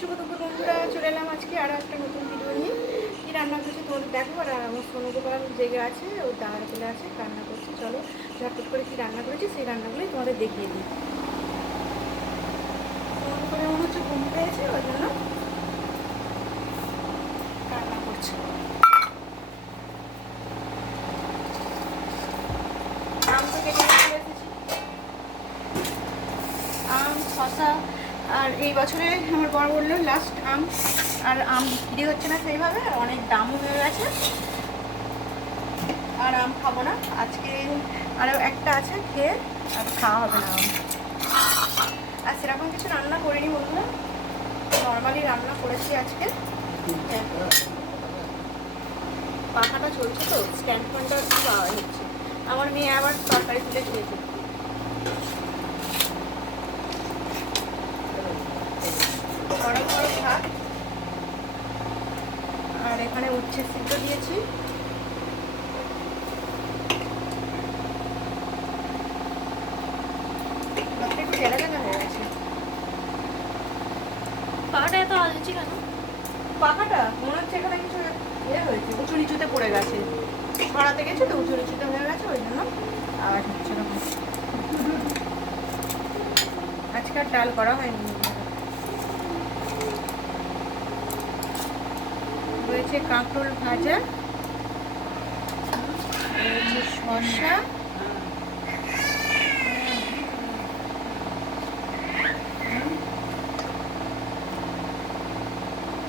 শুভ দুপুর বন্ধুরা, চলে এলাম আজকে আরও একটা নতুন ভিডিও নিয়ে। কী রান্না করছি তোমাদের দেখো। আর আমার সোনুগোপাল জেগে আছে, ওর দাঁড়া চলে আছে, রান্না করছি। চলো ঝটপট করে কী রান্না করেছি সেই রান্নাগুলোই তোমাদের দেখিয়ে দিই। সোনুগোপালের মনে হচ্ছে ঘুম পেয়েছে, ওই জন্য রান্না করছি। আম তো কেটে চলে এসেছি, আম শশা। আর এই বছরে আমার বড় বললো লাস্ট আম, আর আম বিক্রি হচ্ছে না সেইভাবে, অনেক দামও হয়ে গেছে, আর আম খাবো না আজকে। আরও একটা আছে, খেয়ে আর খাওয়া হবে না আম। আর সেরকম কিছু রান্না করিনি বন্ধুরা, নর্মালি রান্না করেছি আজকে। পাখাটা চলছে তো, স্ট্যান্ড ফ্যানটা পাওয়া হচ্ছে। আমার মেয়ে আবার তরকারি তুলে খেয়েছে। গরম গরম ভাত, আর এখানে উচ্ছে সিদ্ধ দিয়েছি। একটু জেলা জেলা হয়ে গেছে। পাখাটা এত আলছি কেন? পাখাটা মনে হচ্ছে এখানে কিছু হয়েছে, উঁচু নিচুতে পড়ে গেছে, ছড়াতে গেছে তো উঁচু নিচুতে হয়ে গেছে, ওই জন্য আওয়াজ হচ্ছে না। আজকে আর ডাল করা হয়নি। রয়েছে কাঁকরোল ভাজা, রয়েছে শসা,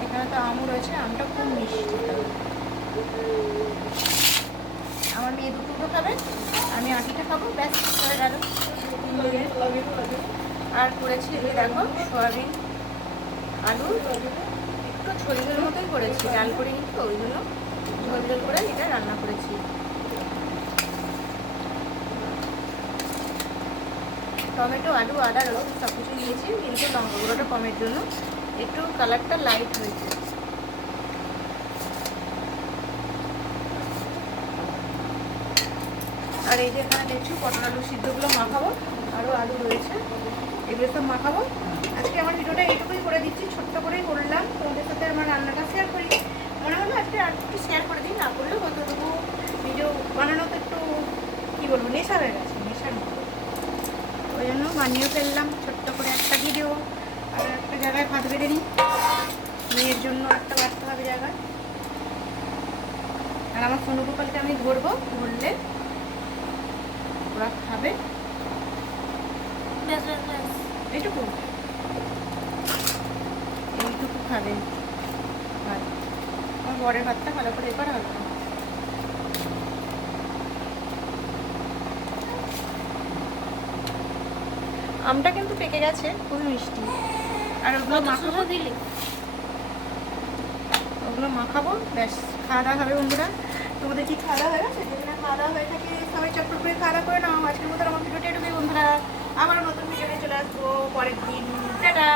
এখানে তো আমও রয়েছে, আমটা খুব মিষ্টি। আমার মেয়ে দুটো খাবে, আমি আটিটা খাবো, ব্যাস হয়ে গেল। আর করেছি এই দেখো সয়াবিন আলু, একটু ঝোল ঝোল মতোই করেছি, ডাল করিনি তো ওই জন্য ঝোল ঝোল করে এটা রান্না করেছি। টমেটো আলু আদা রসুন সব কিছু দিয়েছি, কিন্তু লঙ্কা গুঁড়োটা কমের জন্য একটু কালারটা লাইট হয়েছে। আর এই যে এখানে দেখছি পটল আলু সিদ্ধগুলো মাখাবো, আরও আলু রয়েছে, এগুলো সব মাখাবো। আজকে আমার ভিডিওটা এইটুকুই করে দিচ্ছি, ছোট্ট করেই করলাম, তোমাদের সাথে আমার রান্নাটা শেয়ার করি। মনে হলো আজকে আর একটু শেয়ার করে দিই, না করলেও কতটুকু ভিডিও বানানো তো একটু কী বলবো, নেশা হয়ে গেছে, নেশার মতো। ওই জন্য বানিয়ে ফেললাম ছোট্ট করে একটা ভিডিও। আর একটা জায়গায় ভাত বেড়ে নিই, মেয়ের জন্য একটা বাড়তে হবে জায়গায়। আর আমার সোনুগোপালকে আমি ধরবো, ধরলে ওরা খাবে। ব্যাস ব্যাস ব্যাস, এইটুকু এইটুকু খাবে ভাত। আমার বরের ভাতটা ভালো করে এবার হবে। আমটা কিন্তু পেকে গেছে, খুবই মিষ্টি। আর ওগুলো মাখাবো, দিলি ওগুলো মাখাবো, ব্যাস খাওয়া দাওয়া হবে বন্ধুরা। তোমাদের কি খাওয়া দাওয়া হয়ে গেছে? যদি না খাওয়া দাওয়া হয়ে থাকে সবাই চটপট করে খাওয়া দাওয়া করে নাও। আজকের মতো আমার ভিডিওটা এটুকুই বন্ধুরা, আবারও নতুন ভিডিও নিয়ে চলে আসবো পরের দিন। টাটা।